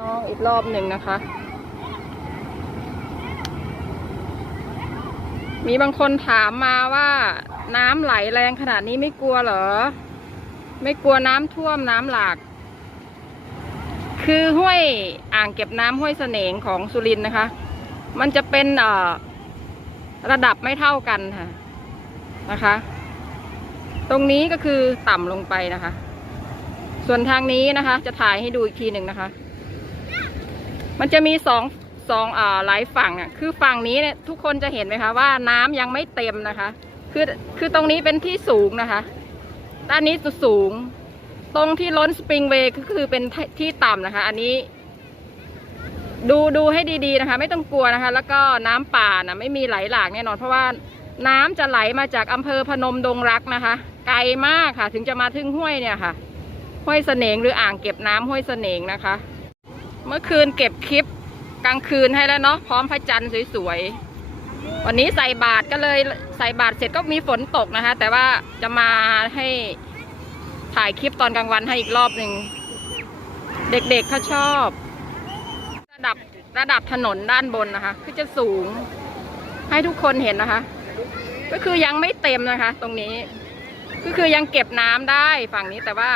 น้องอีกรอบหนึ่งนะคะ มีบางคนถามมาว่าน้ำไหลแรงขนาดนี้ไม่กลัวเหรอ ไม่กลัวน้ำท่วมน้ำหลาก คือห้วยอ่างเก็บน้ำห้วยเสนงของสุรินนะคะ มันจะเป็นเอ่อระดับไม่เท่ากันค่ะนะคะ ตรงนี้ก็คือต่ำลงไปนะคะ ส่วนทางนี้นะคะ จะถ่ายให้ดูอีกทีหนึ่งนะคะ มันจะมีสองสองอ่าหลายฝั่งอะคือฝั่งนี้เนี่ยทุกคนจะเห็นไหมคะว่าน้ำยังไม่เต็มนะคะ คือคือตรงนี้เป็นที่สูงนะคะ ด้านนี้จะสูง ตรงที่ล้นสปริงเวย์ก็คือเป็นที่ต่ำนะคะ อันนี้ ดูดูให้ดีๆนะคะ ไม่ต้องกลัวนะคะ แล้วก็น้ำป่านะไม่มีไหลหลากแน่นอน เพราะว่าน้ำจะไหลมาจากอำเภอพนมดงรักนะคะ ไกลมากค่ะ ถึงจะมาถึงห้วยเนี่ยค่ะ ห้วยเสนงหรืออ่างเก็บน้ำห้วยเสนงนะคะ เมื่อคืนเก็บคลิปกลางคืนให้แล้วเนาะพร้อมพระจันทร์สวยๆ วันนี้ใส่บาตรก็เลยใส่บาตรเสร็จก็มีฝนตกนะคะ แต่ว่าจะมาให้ถ่ายคลิปตอนกลางวันให้อีกรอบหนึ่ง เด็กๆเขาชอบ ระดับระดับถนนด้านบนนะคะคือจะสูง ให้ทุกคนเห็นนะคะ ก็คือยังไม่เต็มนะคะ ตรงนี้ ก็คือยังเก็บน้ำได้ฝั่งนี้แต่ว่า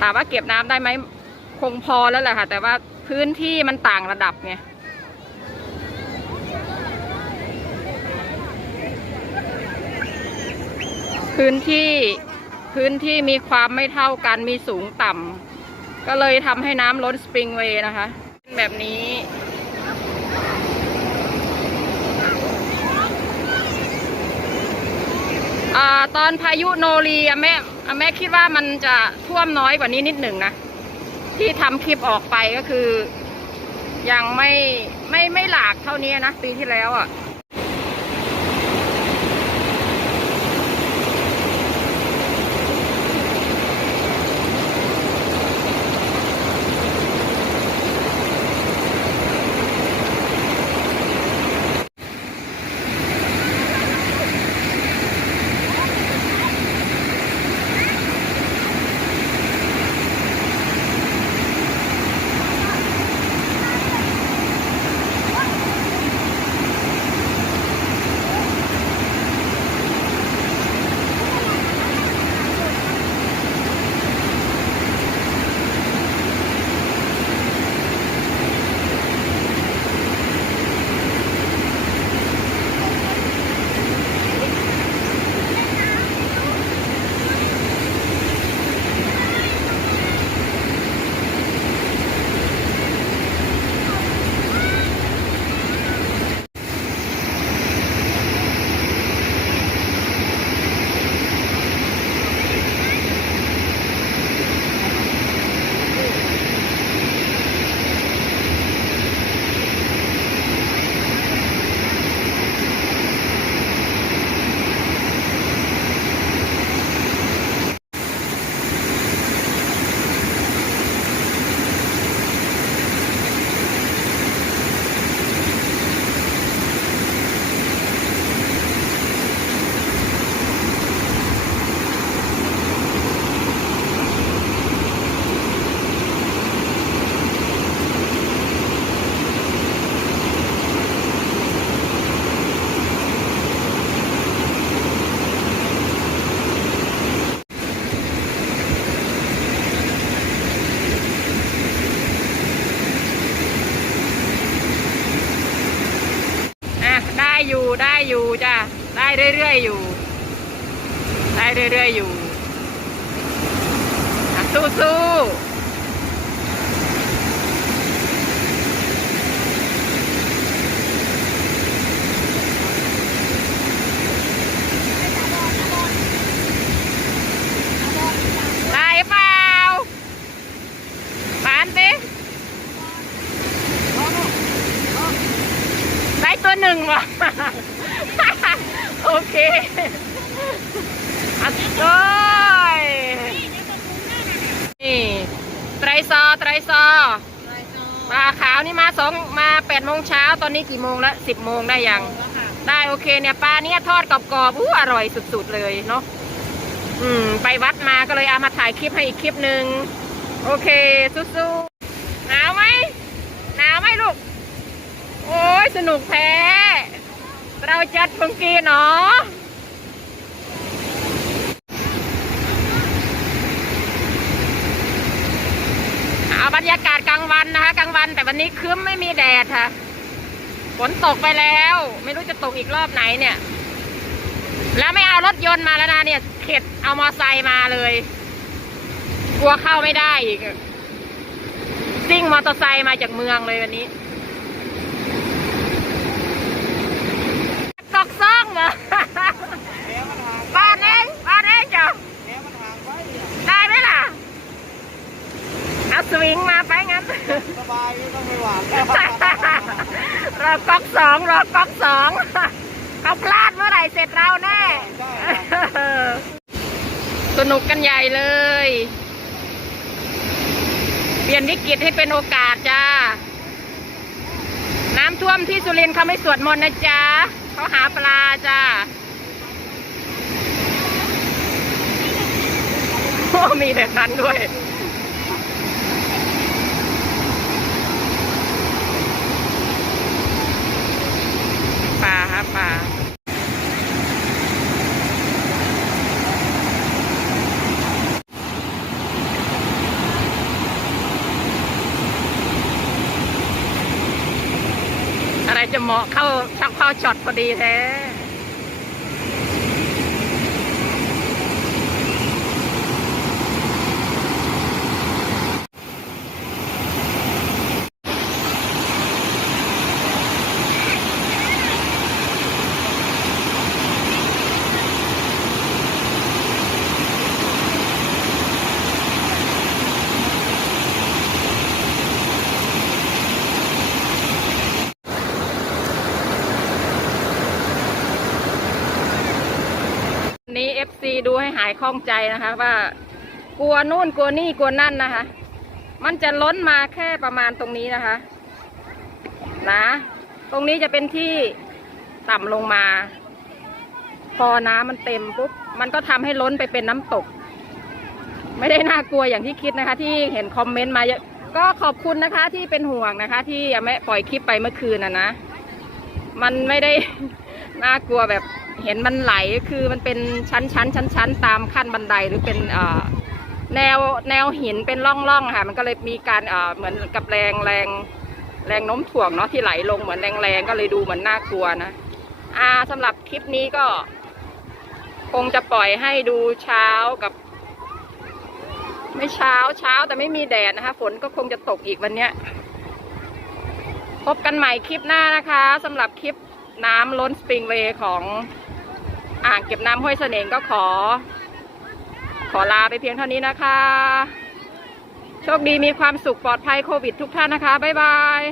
ถามว่าเก็บน้ำได้ไหม คงพอแล้วแหละค่ะ แต่ว่าพื้นที่มันต่างระดับไงพื้นที่พื้นที่มีความไม่เท่ากันมีสูงต่ำก็เลยทำให้น้ำล้นสปริงเวย์นะคะ แบบนี้อตอนพายุโนรีอะแม่อะแม่คิดว่ามันจะท่วมน้อยกว่านี้นิดหนึ่งนะ ที่ทำคลิปออกไปก็คือ ยังไม่ไม่ไม่หลากเท่านี้นะ ปีที่แล้วอะ่ะอะ รื่อยๆอยู่ ได้เรื่อยๆอยู่สู้ๆ โอ้ยนี่ไตรซอไตรซอปลาขาวนี่มาสองมาแปดโมงเช้าตอนนี้กี่โมงแล้วสิบโมงได้ยัง ได้โอเคเนี่ยปลาเนี้ยทอดกรอบๆอู้อร่อยสุดๆเลยเนาะอืม ไปวัดมาก็เลยเอามาถ่ายคลิปให้อีกคลิปหนึ่งโอเคสู้ๆหนาวไหมหนาวไหมลูก โอ้ยสนุกแท้เราจัดพงกีเนาะ บรรยากาศกลางวันนะคะกลางวัน แต่วันนี้ครึ้มไม่มีแดดค่ะฝนตกไปแล้ว ไม่รู้จะตกอีกรอบไหนเนี่ย แล้วไม่เอารถยนต์มาแล้วนะเนี่ยเข็ดเอามอไซค์มาเลย กลัวเข้าไม่ได้อีกซิ่งมอเตอร์ไซค์มาจากเมืองเลยวันนี้ตอกซ่องเหรอแม้มันางบ้านเองบ้านเองจ้ะได้ไหมล่ะ เอาสวิงมาไปงั้น สบายไม่ต้องไปหวานรอก๊อกสองรอก๊อกสองเขาพลาดเมื่อไหร่เสร็จเราแน่ สนุกกันใหญ่เลย เปลี่ยนวิกฤตให้เป็นโอกาสจ้า น้ำท่วมที่สุรินทร์เขาไม่สวดมนต์นะจ๊ะเขาหาปลาจ้าโอ้มีแบบนั้นด้วย ปลาครับปลา อะไรจะ เหมาะเข้าชักเข้าช็อตพอดีแท้ วันนี้ FC ดูให้หายคล่องใจนะคะ ว่ากลัวนู่นกลัวนี่กลัวนั่นนะคะ มันจะล้นมาแค่ประมาณตรงนี้นะคะ นะ ตรงนี้จะเป็นที่ต่ำลงมา พอน้ำมันเต็มปุ๊บมันก็ทำให้ล้นไปเป็นน้ำตก ไม่ได้น่ากลัวอย่างที่คิดนะคะ ที่เห็นคอมเมนต์มาเยอะก็ขอบคุณนะคะที่เป็นห่วงนะคะ ที่ยังไม่ปล่อยคลิปไปเมื่อคืนนะนะ มันไม่ได้น่ากลัวแบบ เห็นมันไหลคือมันเป็นชั้นชั้นชั้นชั้นตามขั้นบันไดหรือเป็นแนวแนวหินเป็นร่องร่องค่ะมันก็เลยมีการเหมือนกับแรงแรงแรงโน้มถ่วงเนาะที่ไหลลงเหมือนแรงแรงก็เลยดูเหมือนน่ากลัวนะอ่าสำหรับคลิปนี้ก็ คงจะปล่อยให้ดูเช้ากับ ไม่เช้าเช้าแต่ไม่มีแดดนะคะ ฝนก็คงจะตกอีกวันเนี้ยพบกันใหม่คลิปหน้านะคะสำหรับคลิปน้ำล้นสปริงเวย์ของ อ่างเก็บน้ำห้วยเสน่งก็ขอ ขอลาไปเพียงเท่านี้นะคะ โชคดีมีความสุขปลอดภัยโควิดทุกท่านนะคะ บ๊ายบาย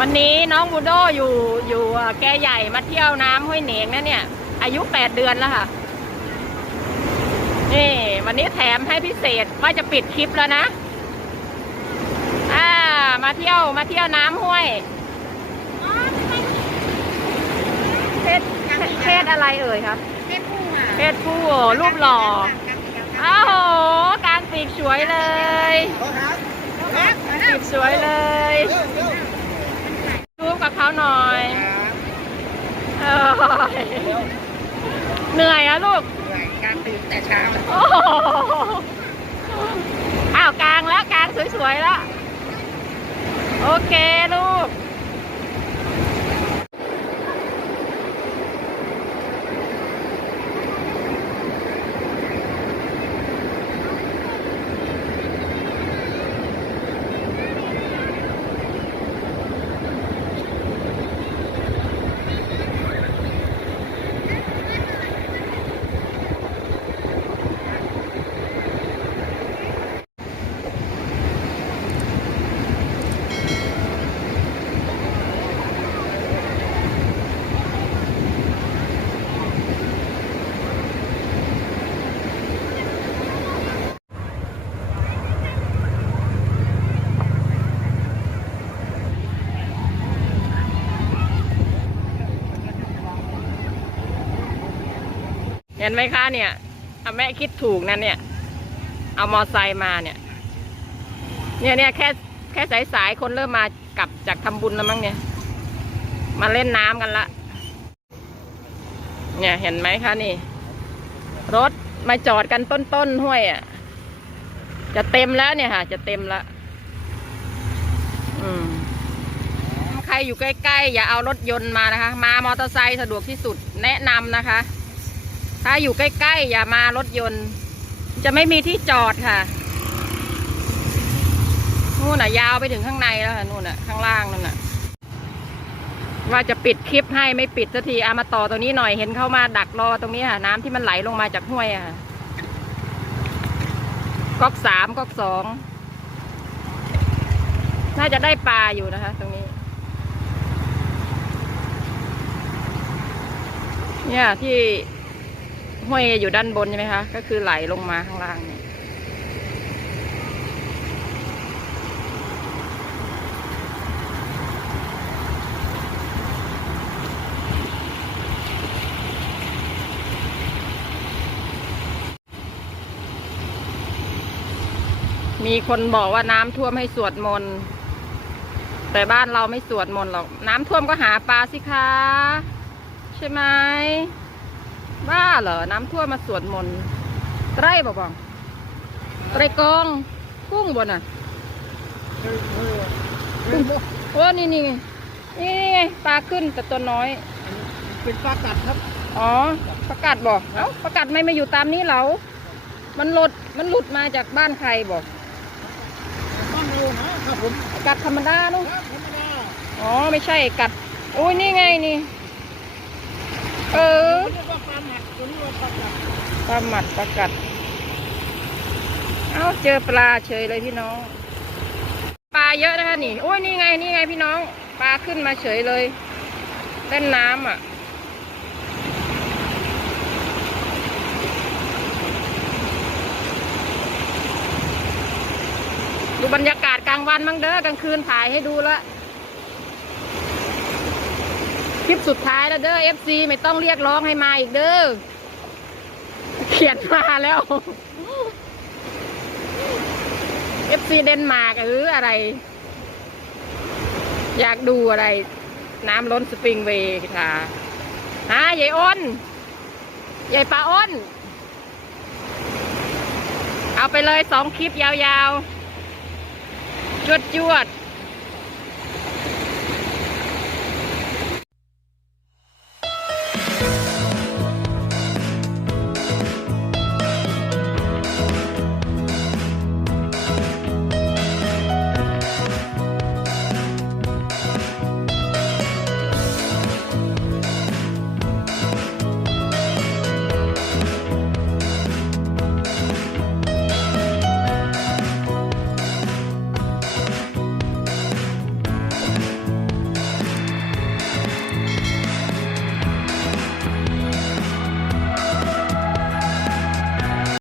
วันนี้น้องบูโดอยู่อยู่เอ่อแกใหญ่มาเที่ยวน้ำห้วยเหนงนะเนี่ย อายุแปดเดือนแล้วค่ะนี่วันนี้แถมให้พิเศษว่าจะปิดคลิปแล้วนะ อ่า มาเที่ยวมาเที่ยวน้ำห้วย อ๋อทำไม เพศ เพศอะไรเอ่ยครับ เพศผู้อะเพศผู้รูปหล่ออ้าวโหกลางปีกสวยเลยเขาหาครับเอาแล้วปีกสวยเลยเร็วเร็วรูปกับเขาหน่อยเออเหนื่อยอะลูกเหนื่อยการตื่นแต่เช้าโอ้โหอ้าวกลางแล้วกลางสวยๆแล้วโอเคลูก ห็นไหมคะเนี่ยอแม่คิดถูกนะเนี่ย เอามอไซค์มาเนี่ย เนี่ยเนี่ยแค่แค่สายสายคนเริ่มมากลับจากทำบุญแล้วมั้งเนี่ย มาเล่นน้ำกันละ เนี่ยเห็นไหมคะนี่ รถมาจอดกันต้นต้นห้วยอะ จะเต็มแล้วเนี่ยค่ะ จะเต็มล้วอืมใครอยู่ใกล้ๆ อย่าเอารถยนต์มานะคะ มามอเตอร์ไซค์สะดวกที่สุดแนะนำนะคะ ถ้าอยู่ใกล้ๆ อย่ามารถยนต์ จะไม่มีที่จอดค่ะ นู่นน่ะ ยาวไปถึงข้างในแล้วค่ะนู่นน่ะ ข้างล่างนั่นน่ะ ว่าจะปิดคลิปให้ไม่ปิดสักทีเอามาต่อตรงนี้หน่อยเห็นเข้ามาดักรอตรงนี้ค่ะ น้ำที่มันไหลลงมาจากห้วยอะก๊อกสามก๊อกสองน่าจะได้ปลาอยู่นะคะ ตรงนี้ เนี่ยที่ ห้วยอยู่ด้านบนใช่ไหมคะ ก็คือไหลลงมาข้างล่างนี่มีคนบอกว่าน้ำท่วมให้สวดมนต์แต่บ้านเราไม่สวดมนต์หรอก น้ำท่วมก็หาปลาสิคะ ใช่ไหม บ้าเหรอ น้ำท่วมมาสวดมนต์ไตรบอกบอกไตรกองกุ้งบนอะเฮ้ยเฮ้ยกุ้งโอ้นี่นี่ไงนี่นี่ไงปลาขึ้นแต่ตัวน้อย เป็นปลากัดครับ อ๋อประกาศบอกเอ้าประกาศไม่มาอยู่ตามนี้เหรามันหลุดมันหลุดมาจากบ้านใครบอกบ้านเรานะครับผมประกาศธรรมดาเนุครับธรรมดาอ๋อไม่ใช่กัดโอ้ยนี่ไงนี่ เออ ปลาหมัดปลากัด เอ้าเจอปลาเฉยเลยพี่น้อง ปลาเยอะนะคะนี่ โอ้ยนี่ไงนี่ไงพี่น้อง ปลาขึ้นมาเฉยเลยเล่นน้ำอะดูบรรยากาศกลางวันมั้งเด้อกลางคืนถ่ายให้ดูละคลิปสุดท้ายแล้วเด้อ FC ไม่ต้องเรียกร้องให้มาอีกเด้อ เขียนมาแล้ว FC เดนมาร์กหรืออะไร อยากดูอะไร น้ำล้นสปริงเวย์ค่ะฮะยายอ้นยายปลาอ้น เอาไปเลยสองคลิปยาวๆจวดจวด